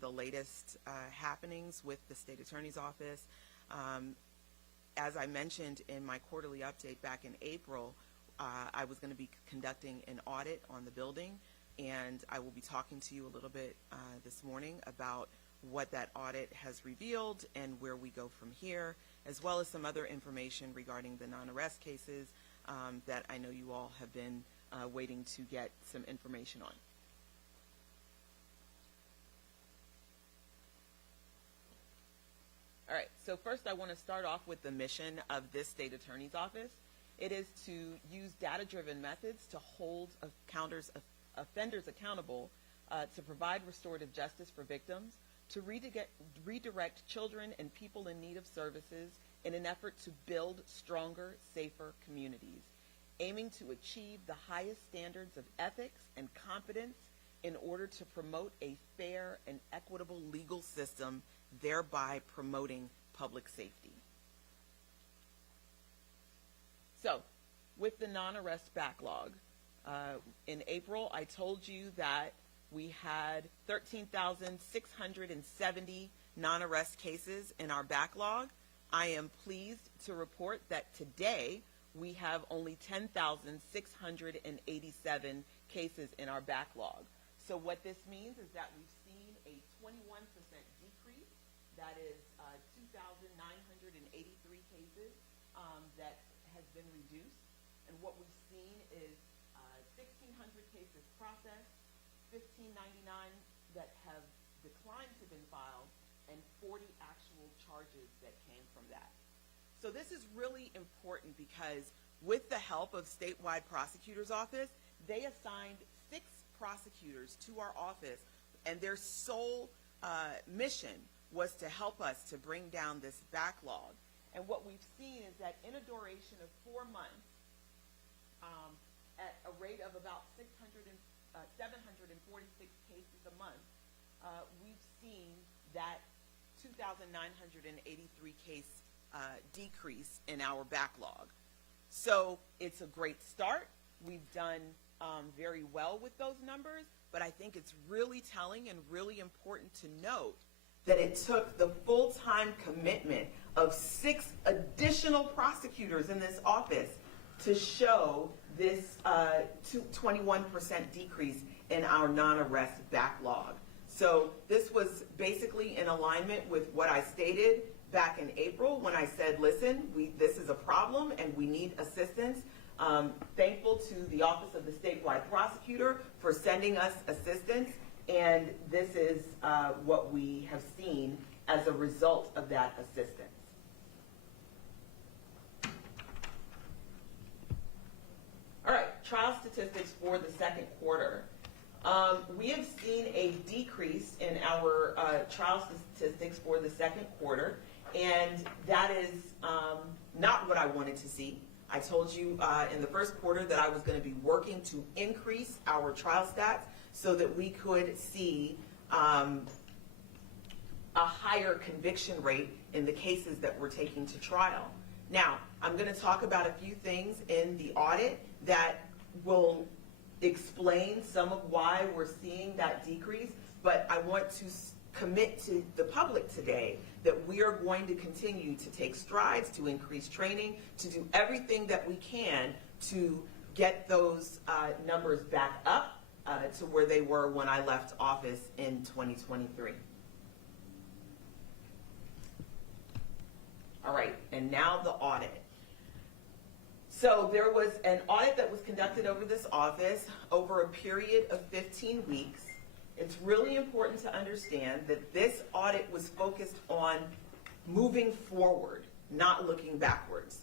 the latest happenings with the State Attorney's Office. As I mentioned in my quarterly update back in April, I was going to be conducting an audit on the building, and I will be talking to you a little bit this morning about what that audit has revealed and where we go from here, as well as some other information regarding the non-arrest cases that I know you all have been waiting to get some information on. All right, so first I want to start off with the mission of this State Attorney's Office. It is to use data-driven methods to hold offenders accountable, to provide restorative justice for victims, to redirect children and people in need of services in an effort to build stronger, safer communities, aiming to achieve the highest standards of ethics and competence in order to promote a fair and equitable legal system, thereby promoting public safety. So, with the non-arrest backlog, in April I told you that we had 13,670 non-arrest cases in our backlog. I am pleased to report that today we have only 10,687 cases in our backlog. So what this means is that we've seen a 21% decrease. That is 2,983 cases that has been reduced. And what we've seen is 1,600 cases processed, 1,599 that have declined to been filed, and 40 actual charges that came from that. So this is really important because with the help of statewide prosecutor's office, they assigned 6 prosecutors to our office, and their sole mission was to help us to bring down this backlog. And what we've seen is that in a duration of 4 months, at a rate of about 746 cases a month, we've seen that 2,983 case decrease in our backlog. So it's a great start. We've done very well with those numbers, but I think it's really telling and really important to note that it took the full-time commitment of 6 additional prosecutors in this office to show this 21% decrease in our non-arrest backlog. So this was basically in alignment with what I stated back in April when I said, listen, this is a problem and we need assistance. Thankful to the Office of the Statewide Prosecutor for sending us assistance, and this is what we have seen as a result of that assistance. All right, trial statistics for the second quarter. We have seen a decrease in our trial statistics for the second quarter, and that is not what I wanted to see. I told you in the first quarter that I was going to be working to increase our trial stats so that we could see a higher conviction rate in the cases that we're taking to trial. Now, I'm going to talk about a few things in the audit that will explain some of why we're seeing that decrease, but I want to commit to the public today that we are going to continue to take strides, to increase training, to do everything that we can to get those numbers back up to where they were when I left office in 2023. All right, and now the audit. So there was an audit that was conducted over this office over a period of 15 weeks. It's really important to understand that this audit was focused on moving forward, not looking backwards.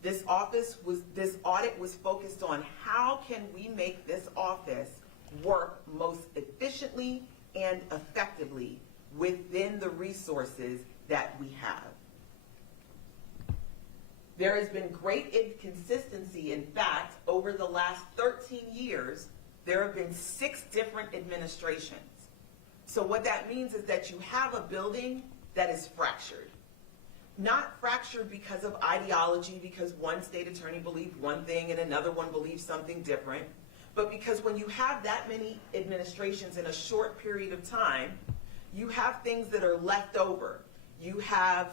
This audit was focused on how can we make this office work most efficiently and effectively within the resources that we have. There has been great inconsistency. In fact, over the last 13 years, there have been 6 different administrations. So what that means is that you have a building that is fractured. Not fractured because of ideology, because one state attorney believed one thing and another one believed something different, but because when you have that many administrations in a short period of time, You have things that are left over. You have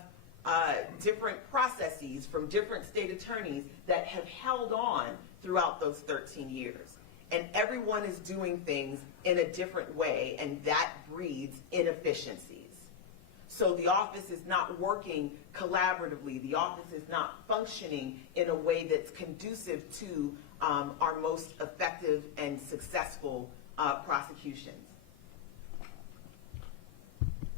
different processes from different state attorneys that have held on throughout those 13 years. And everyone is doing things in a different way, and that breeds inefficiencies. So the office is not working collaboratively. The office is not functioning in a way that's conducive to our most effective and successful prosecutions.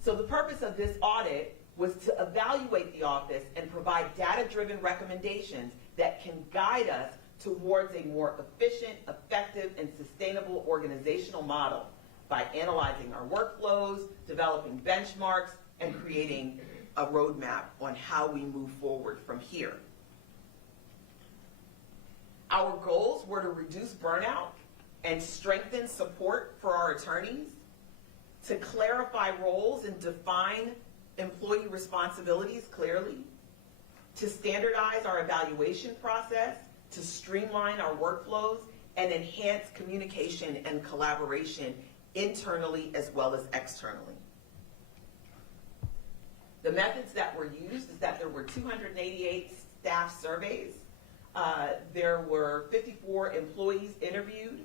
So the purpose of this audit was to evaluate the office and provide data-driven recommendations that can guide us towards a more efficient, effective, and sustainable organizational model by analyzing our workflows, developing benchmarks, and creating a roadmap on how we move forward from here. Our goals were to reduce burnout and strengthen support for our attorneys, to clarify roles and define employee responsibilities clearly, to standardize our evaluation process, to streamline our workflows, and enhance communication and collaboration internally as well as externally. The methods that were used is that there were 288 staff surveys. There were 54 employees interviewed.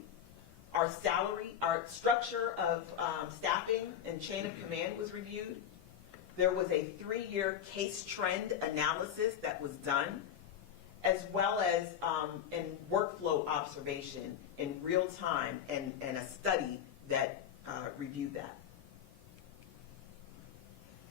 Our structure of staffing and chain of command was reviewed. There was a 3-year case trend analysis that was done, as well as an workflow observation in real time and a study that reviewed that.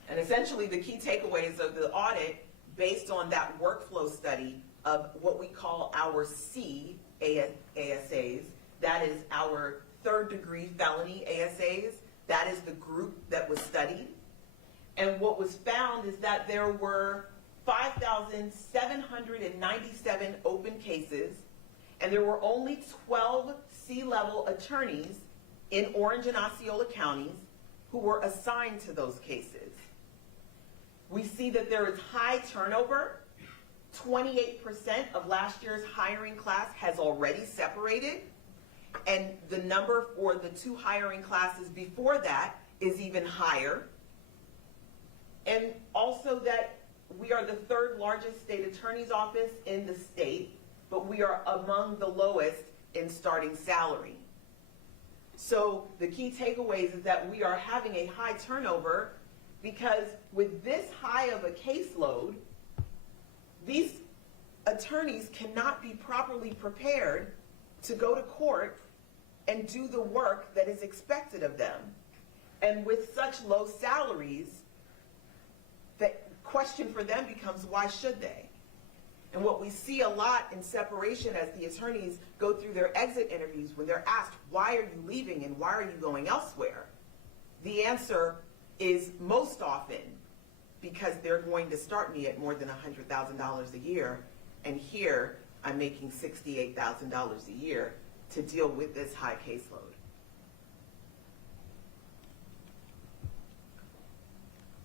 And essentially the key takeaways of the audit based on that workflow study of what we call our C ASAs, that is our third-degree felony ASAs, that is the group that was studied. And what was found is that there were 5,797 open cases, and there were only 12 C-level attorneys in Orange and Osceola counties who were assigned to those cases. We see that there is high turnover. 28% of last year's hiring class has already separated, and the number for the 2 hiring classes before that is even higher. And also that we are the 3rd largest state attorney's office in the state, but we are among the lowest in starting salary. So the key takeaways is that we are having a high turnover because with this high of a caseload, these attorneys cannot be properly prepared to go to court and do the work that is expected of them. And with such low salaries, the question for them becomes, why should they? And what we see a lot in separation as the attorneys go through their exit interviews, when they're asked, why are you leaving and why are you going elsewhere? The answer is most often because they're going to start me at more than $100,000 a year, and here I'm making $68,000 a year to deal with this high caseload.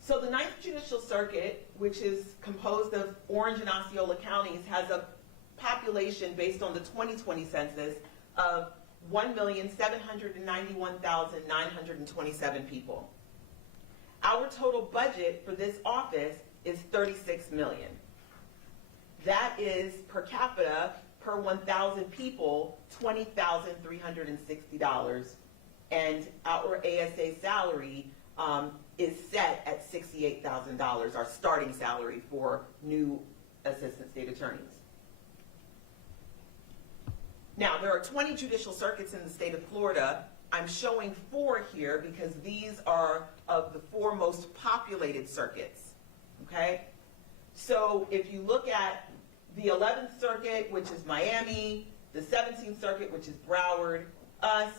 So the 9th Judicial Circuit, which is composed of Orange and Osceola counties, has a population based on the 2020 census of 1,791,927 people. Our total budget for this office is $36 million. That is per capita, per 1,000 people, $20,360. And our ASA salary is set at $68,000, our starting salary for new assistant state attorneys. Now, there are 20 judicial circuits in the state of Florida. I'm showing 4 here because these are of the 4 most populated circuits, okay? So if you look at the 11th Circuit, which is Miami, the 17th Circuit, which is Broward, us,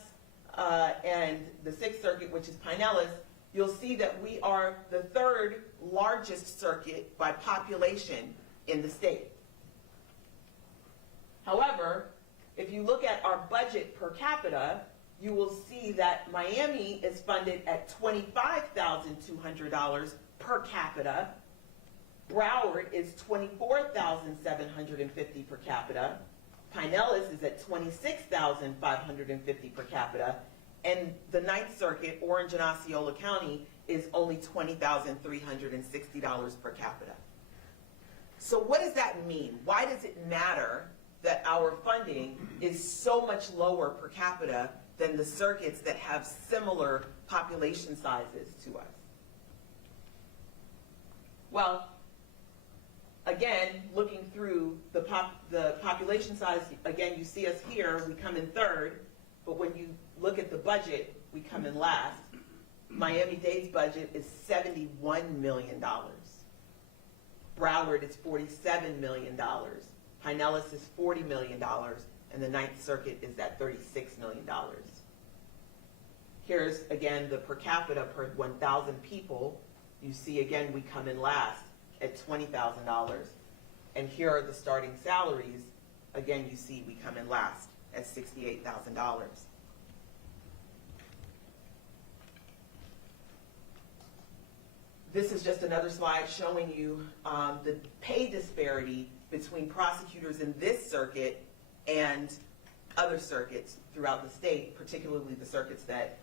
and the 6th Circuit, which is Pinellas, you'll see that we are the 3rd largest circuit by population in the state. However, if you look at our budget per capita, you will see that Miami is funded at $25,200 per capita. Broward is $24,750 per capita. Pinellas is at $26,550 per capita. And the 9th Circuit, Orange and Osceola County, is only $20,360 per capita. So what does that mean? Why does it matter that our funding is so much lower per capita than the circuits that have similar population sizes to us? Well, again, looking through the population size, again, you see us here, we come in third, but when you look at the budget, we come in last. Miami-Dade's budget is $71 million. Broward is $47 million. Pinellas is $40 million, and the Ninth Circuit is at $36 million. Here's, again, the per capita per 1,000 people. You see, again, we come in last at $20,000. And here are the starting salaries. Again, you see we come in last at $68,000. This is just another slide showing you the pay disparity between prosecutors in this circuit and other circuits throughout the state, particularly the circuits that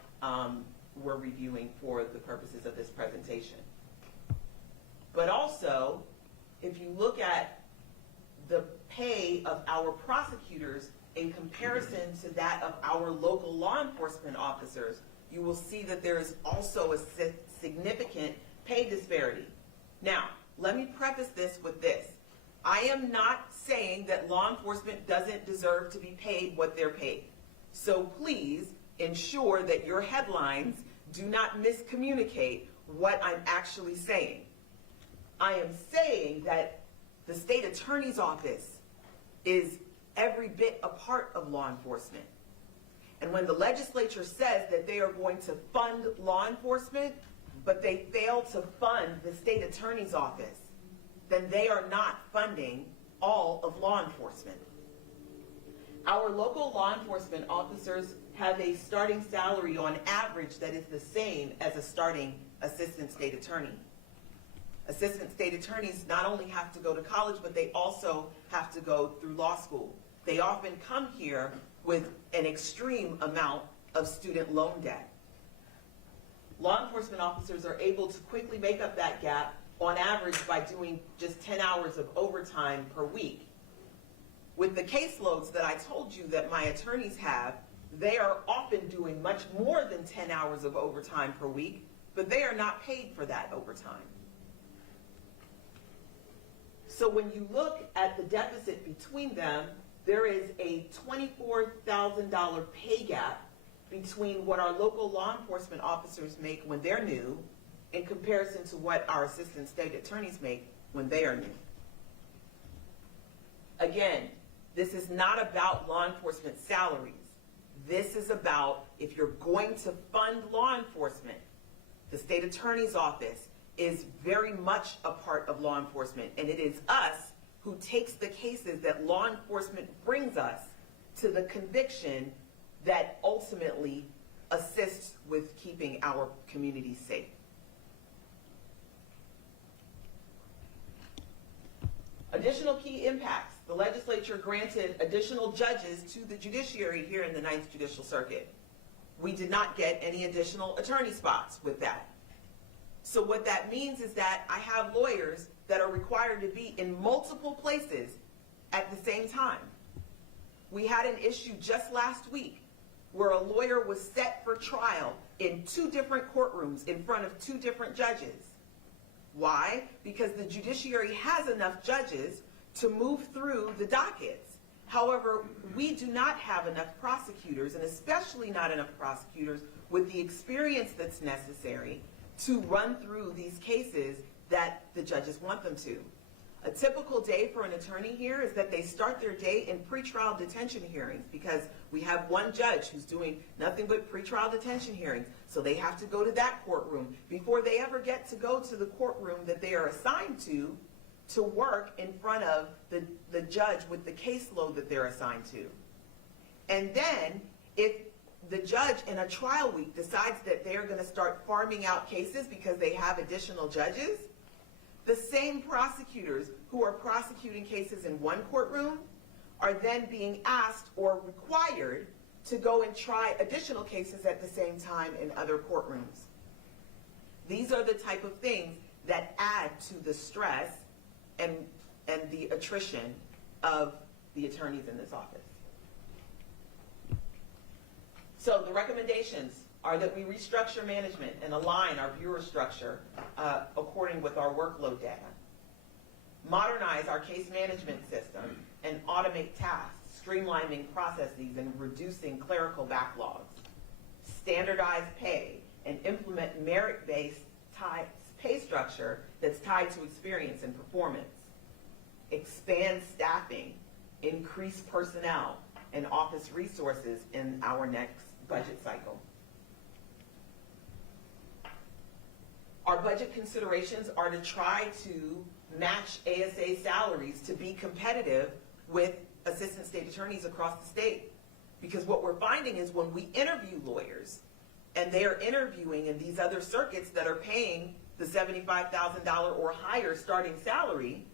we're reviewing for the purposes of this presentation. But also, if you look at the pay of our prosecutors in comparison to that of our local law enforcement officers, you will see that there is also a significant pay disparity. Now, let me preface this with this. I am not saying that law enforcement doesn't deserve to be paid what they're paid. So please ensure that your headlines do not miscommunicate what I'm actually saying. I am saying that the state attorney's office is every bit a part of law enforcement. And when the legislature says that they are going to fund law enforcement, but they fail to fund the state attorney's office, then they are not funding all of law enforcement. Our local law enforcement officers have a starting salary on average that is the same as a starting assistant state attorney. Assistant state attorneys not only have to go to college, but they also have to go through law school. They often come here with an extreme amount of student loan debt. Law enforcement officers are able to quickly make up that gap on average by doing just 10 hours of overtime per week. With the caseloads that I told you that my attorneys have, they are often doing much more than 10 hours of overtime per week, but they are not paid for that overtime. So when you look at the deficit between them, there is a $24,000 pay gap between what our local law enforcement officers make when they're new in comparison to what our assistant state attorneys make when they are new. Again, this is not about law enforcement salaries. This is about, if you're going to fund law enforcement, the state attorney's office is very much a part of law enforcement, and it is us who takes the cases that law enforcement brings us to the conviction that ultimately assists with keeping our communities safe. Additional key impacts. The legislature granted additional judges to the judiciary here in the Ninth Judicial Circuit. We did not get any additional attorney spots with that. So what that means is that I have lawyers that are required to be in multiple places at the same time. We had an issue just last week where a lawyer was set for trial in 2 different courtrooms in front of 2 different judges. Why? Because the judiciary has enough judges to move through the dockets. However, we do not have enough prosecutors, and especially not enough prosecutors with the experience that's necessary to run through these cases that the judges want them to. A typical day for an attorney here is that they start their day in pretrial detention hearings because we have one judge who's doing nothing but pretrial detention hearings. So they have to go to that courtroom before they ever get to go to the courtroom that they are assigned to work in front of the judge with the caseload that they're assigned to. And then if the judge in a trial week decides that they're going to start farming out cases because they have additional judges, the same prosecutors who are prosecuting cases in one courtroom are then being asked or required to go and try additional cases at the same time in other courtrooms. These are the type of things that add to the stress and the attrition of the attorneys in this office. So the recommendations are that we restructure management and align our bureau structure according with our workload data. Modernize our case management system and automate tasks, streamlining processes and reducing clerical backlogs. Standardize pay and implement merit-based pay structure that's tied to experience and performance. Expand staffing, increase personnel and office resources in our next budget cycle. Our budget considerations are to try to match ASA salaries to be competitive with assistant state attorneys across the state. Because what we're finding is when we interview lawyers and they are interviewing in these other circuits that are paying the $75,000 or higher starting salary,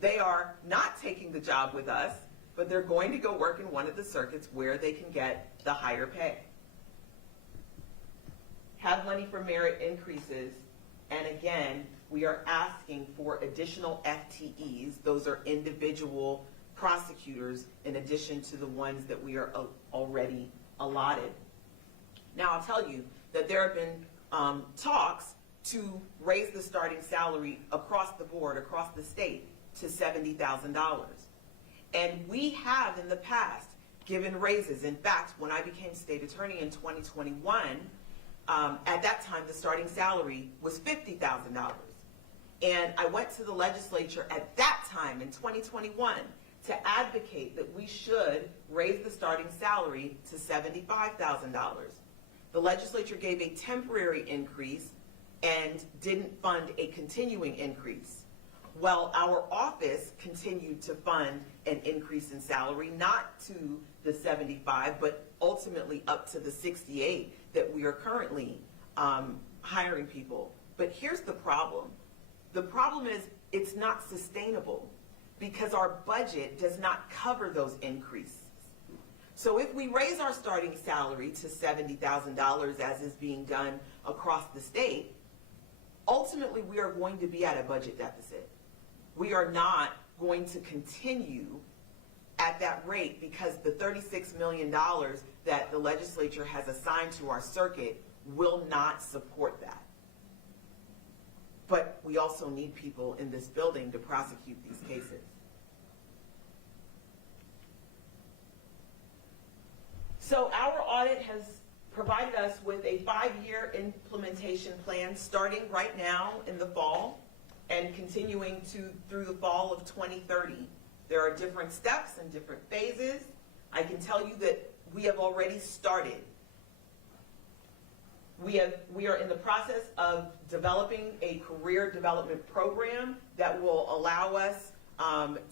they are not taking the job with us, but they're going to go work in one of the circuits where they can get the higher pay. Have money for merit increases, and again, we are asking for additional FTEs. Those are individual prosecutors in addition to the ones that we are already allotted. Now, I'll tell you that there have been talks to raise the starting salary across the board, across the state, to $70,000. And we have in the past given raises. In fact, when I became state attorney in 2021, at that time the starting salary was $50,000. And I went to the legislature at that time in 2021 to advocate that we should raise the starting salary to $75,000. The legislature gave a temporary increase and didn't fund a continuing increase. Well, our office continued to fund an increase in salary, not to the 75, but ultimately up to the 68 that we are currently hiring people. But here's the problem. The problem is it's not sustainable because our budget does not cover those increases. So if we raise our starting salary to $70,000 as is being done across the state, ultimately we are going to be at a budget deficit. We are not going to continue at that rate because the $36 million that the legislature has assigned to our circuit will not support that. But we also need people in this building to prosecute these cases. So our audit has provided us with a 5-year implementation plan starting right now in the fall and continuing through the fall of 2030. There are different steps and different phases. I can tell you that we have already started. We are in the process of developing a career development program that will allow us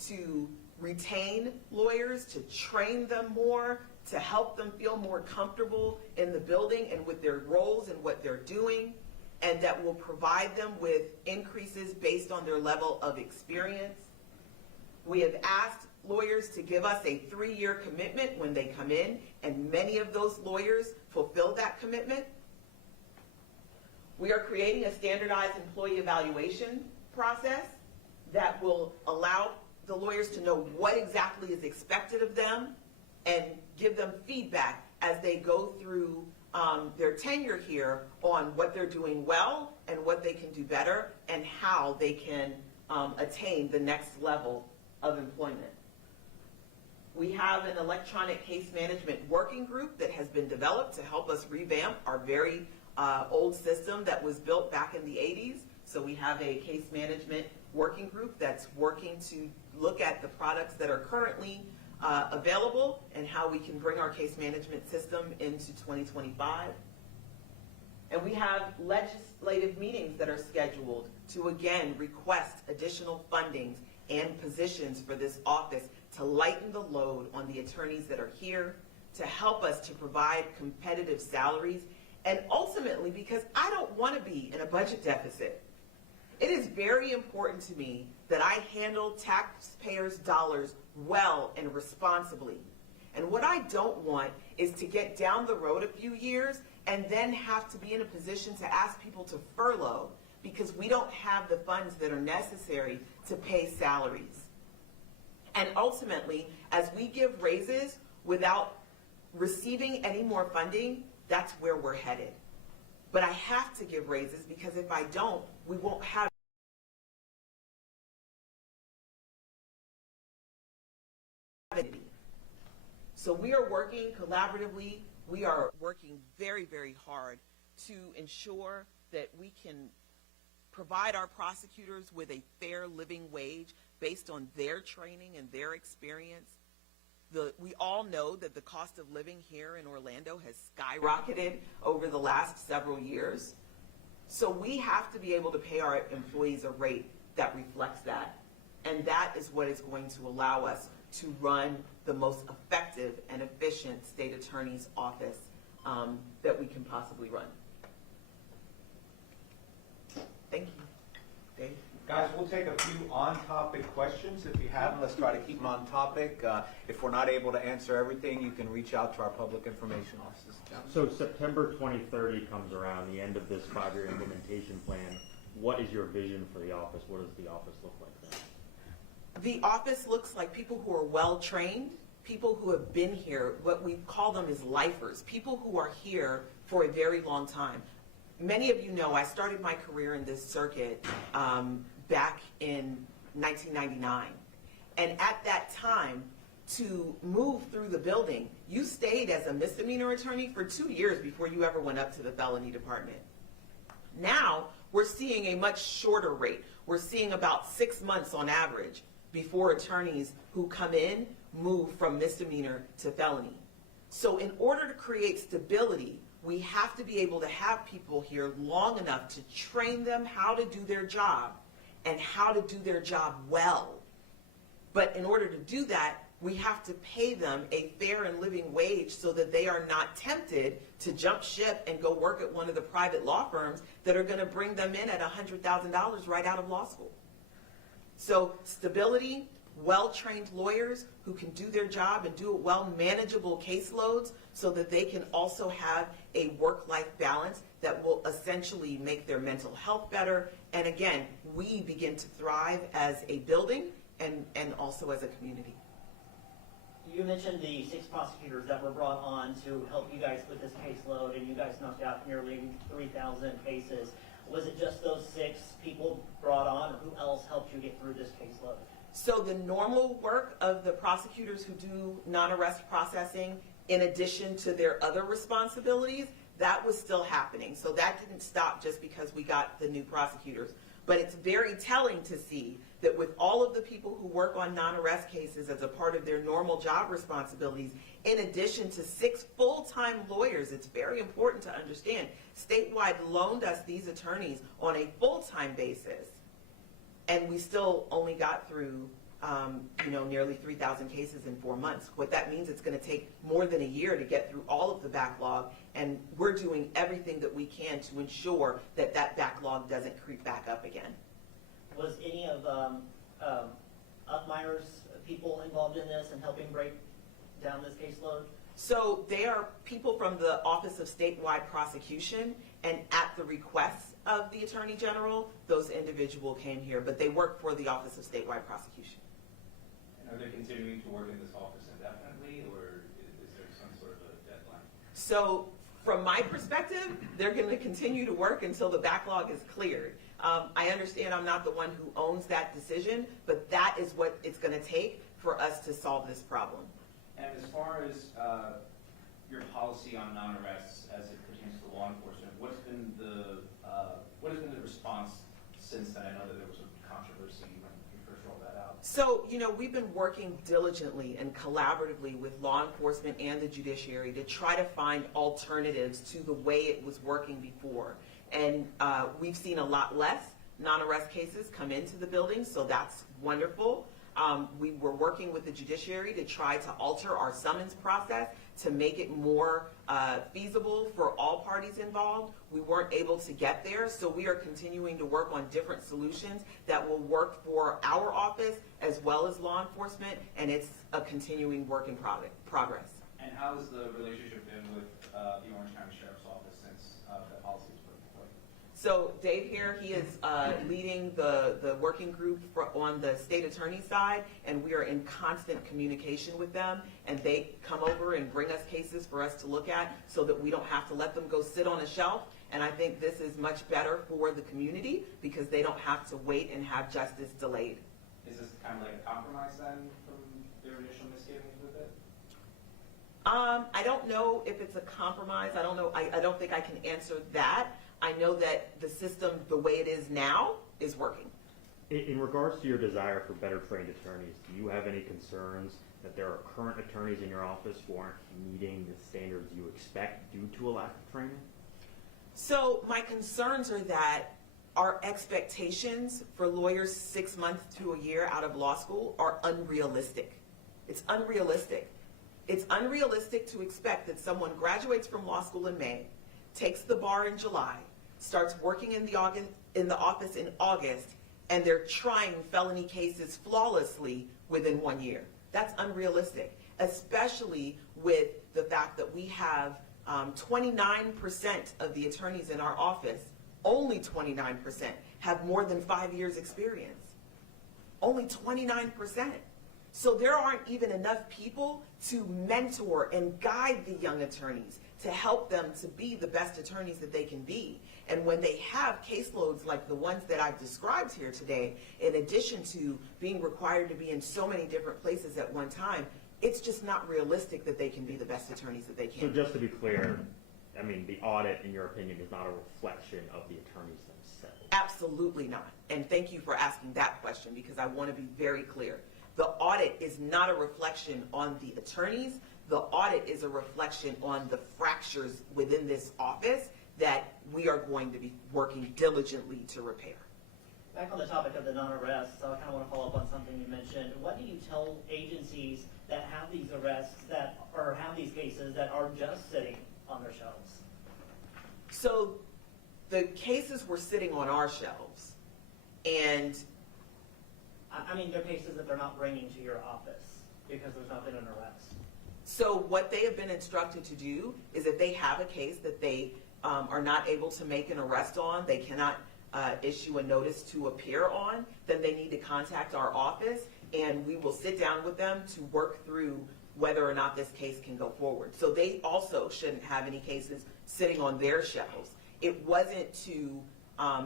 to retain lawyers, to train them more, to help them feel more comfortable in the building and with their roles and what they're doing, and that will provide them with increases based on their level of experience. We have asked lawyers to give us a 3-year commitment when they come in, and many of those lawyers fulfill that commitment. We are creating a standardized employee evaluation process that will allow the lawyers to know what exactly is expected of them and give them feedback as they go through their tenure here on what they're doing well and what they can do better and how they can attain the next level of employment. We have an electronic case management working group that has been developed to help us revamp our very old system that was built back in the 80s. So we have a case management working group that's working to look at the products that are currently available and how we can bring our case management system into 2025. And we have legislative meetings that are scheduled to again request additional fundings and positions for this office to lighten the load on the attorneys that are here, to help us to provide competitive salaries, and ultimately because I don't want to be in a budget deficit. It is very important to me that I handle taxpayers' dollars well and responsibly. And what I don't want is to get down the road a few years and then have to be in a position to ask people to furlough because we don't have the funds that are necessary to pay salaries. And ultimately, as we give raises without receiving any more funding, that's where we're headed. But I have to give raises because if I don't, we won't have it. So we are working collaboratively. We are working very, very hard to ensure that we can provide our prosecutors with a fair living wage based on their training and their experience. We all know that the cost of living here in Orlando has skyrocketed over the last several years. So we have to be able to pay our employees a rate that reflects that. And that is what is going to allow us to run the most effective and efficient state attorney's office that we can possibly run. Thank you. Dave? Guys, we'll take a few on-topic questions if you have them. Let's try to keep them on topic. If we're not able to answer everything, you can reach out to our public information offices. So September 2030 comes around, the end of this 5-year implementation plan. What is your vision for the office? What does the office look like then? The office looks like people who are well-trained, people who have been here. What we call them is lifers, people who are here for a very long time. Many of you know I started my career in this circuit back in 1999. And at that time, to move through the building, you stayed as a misdemeanor attorney for 2 years before you ever went up to the felony department. Now, we're seeing a much shorter rate. We're seeing about 6 months on average before attorneys who come in move from misdemeanor to felony. So in order to create stability, we have to be able to have people here long enough to train them how to do their job and how to do their job well. But in order to do that, we have to pay them a fair and living wage so that they are not tempted to jump ship and go work at one of the private law firms that are going to bring them in at $100,000 right out of law school. So stability, well-trained lawyers who can do their job and do it well, manageable caseloads so that they can also have a work-life balance that will essentially make their mental health better. And again, we begin to thrive as a building and also as a community. You mentioned the 6 prosecutors that were brought on to help you guys with this caseload, and you guys knocked out nearly 3,000 cases. Was it just those 6 people brought on, or who else helped you get through this caseload? So the normal work of the prosecutors who do non-arrest processing, in addition to their other responsibilities, that was still happening. So that didn't stop just because we got the new prosecutors. But it's very telling to see that with all of the people who work on non-arrest cases as a part of their normal job responsibilities, in addition to 6 full-time lawyers, it's very important to understand, statewide loaned us these attorneys on a full-time basis. And we still only got through, nearly 3,000 cases in 4 months. What that means, it's going to take more than a year to get through all of the backlog, and we're doing everything that we can to ensure that that backlog doesn't creep back up again. Was any of Uppmeyer's people involved in this and helping break down this caseload? So they are people from the Office of Statewide Prosecution, and at the request of the Attorney General, those individuals came here, but they work for the Office of Statewide Prosecution. And are they continuing to work in this office indefinitely, or is there some sort of a deadline? So from my perspective, they're going to continue to work until the backlog is cleared. I understand I'm not the one who owns that decision, but that is what it's going to take for us to solve this problem. And as far as your policy on non-arrests as it pertains to law enforcement, what has been the response since then? I know that there was a controversy when you first rolled that out. So, we've been working diligently and collaboratively with law enforcement and the judiciary to try to find alternatives to the way it was working before. And we've seen a lot less non-arrest cases come into the building, so that's wonderful. We were working with the judiciary to try to alter our summons process to make it more feasible for all parties involved. We weren't able to get there, so we are continuing to work on different solutions that will work for our office as well as law enforcement, and it's a continuing work in progress. And how has the relationship been with the Orange County Sheriff's Office that policy is put in place? So Dave here, he is leading the working group on the state attorney side, and we are in constant communication with them, and they come over and bring us cases for us to look at so that we don't have to let them go sit on a shelf. And I think this is much better for the community because they don't have to wait and have justice delayed. Is this kind of like a compromise then from their initial misgivings with it? I don't know if it's a compromise. I don't know. I don't think I can answer that. I know that the system, the way it is now, is working. In regards to your desire for better trained attorneys, do you have any concerns that there are current attorneys in your office who aren't meeting the standards you expect due to a lack of training? So my concerns are that our expectations for lawyers 6 months to a year out of law school are unrealistic. It's unrealistic. It's unrealistic to expect that someone graduates from law school in May, takes the bar in July, starts working in the office in August, and they're trying felony cases flawlessly within 1 year. That's unrealistic, especially with the fact that we have 29% of the attorneys in our office, only 29%, have more than 5 years experience. Only 29%. So there aren't even enough people to mentor and guide the young attorneys to help them to be the best attorneys that they can be. And when they have caseloads like the ones that I've described here today, in addition to being required to be in so many different places at one time, it's just not realistic that they can be the best attorneys that they So can. just to be clear, I mean, the audit, in your opinion, is not a reflection of the attorneys themselves. Absolutely not. And thank you for asking that question because I want to be very clear. The audit is not a reflection on the attorneys. The audit is a reflection on the fractures within this office that we are going to be working diligently to repair. Back on the topic of the non-arrests, I kind of want to follow up on something you mentioned. What do you tell agencies that have these arrests or have these cases that are just sitting on their shelves? So the cases were sitting on our shelves, and I mean, they're cases that they're not bringing to your office because there's not been an arrest. so what they have been instructed to do is if they have a case that they are not able to make an arrest on, they cannot issue a notice to appear on, then they need to contact our office and we will sit down with them to work through whether or not this case can go forward. So they also shouldn't have any cases sitting on their shelves. It wasn't to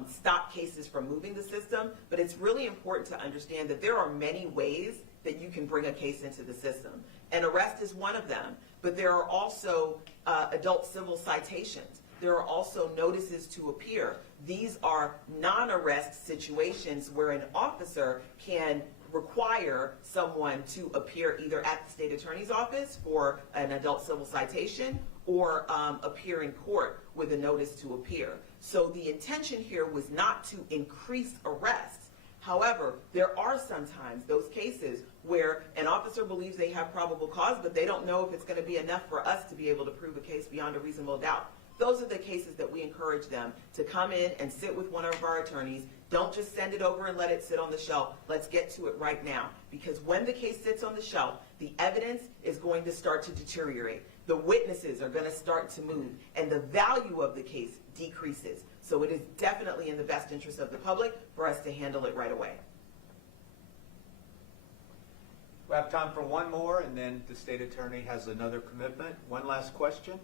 stop cases from moving the system, but it's really important to understand that there are many ways that you can bring a case into the system. An arrest is one of them, but there are also adult civil citations. There are also notices to appear. These are non-arrest situations where an officer can require someone to appear either at the state attorney's office for an adult civil citation or appear in court with a notice to appear. So the intention here was not to increase arrests. However, there are sometimes those cases where an officer believes they have probable cause, but they don't know if it's going to be enough for us to be able to prove a case beyond a reasonable doubt. Those are the cases that we encourage them to come in and sit with one of our attorneys. Don't just send it over and let it sit on the shelf. Let's get to it right now. Because when the case sits on the shelf, the evidence is going to start to deteriorate. The witnesses are going to start to move, and the value of the case decreases. So it is definitely in the best interest of the public for us to handle it right away. We have time for one more, and then the state attorney has another commitment. One last question.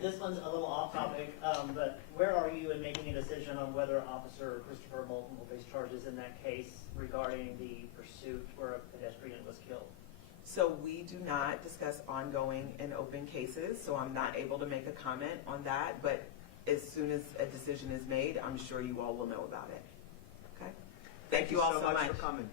This one's a little off topic, but where are you in making a decision on whether Officer Christopher Moulton will face charges in that case regarding the pursuit where a pedestrian was killed? So we do not discuss ongoing and open cases, so I'm not able to make a comment on that, but as soon as a decision is made, I'm sure you all will know about it. Okay? Thank you all so much for coming.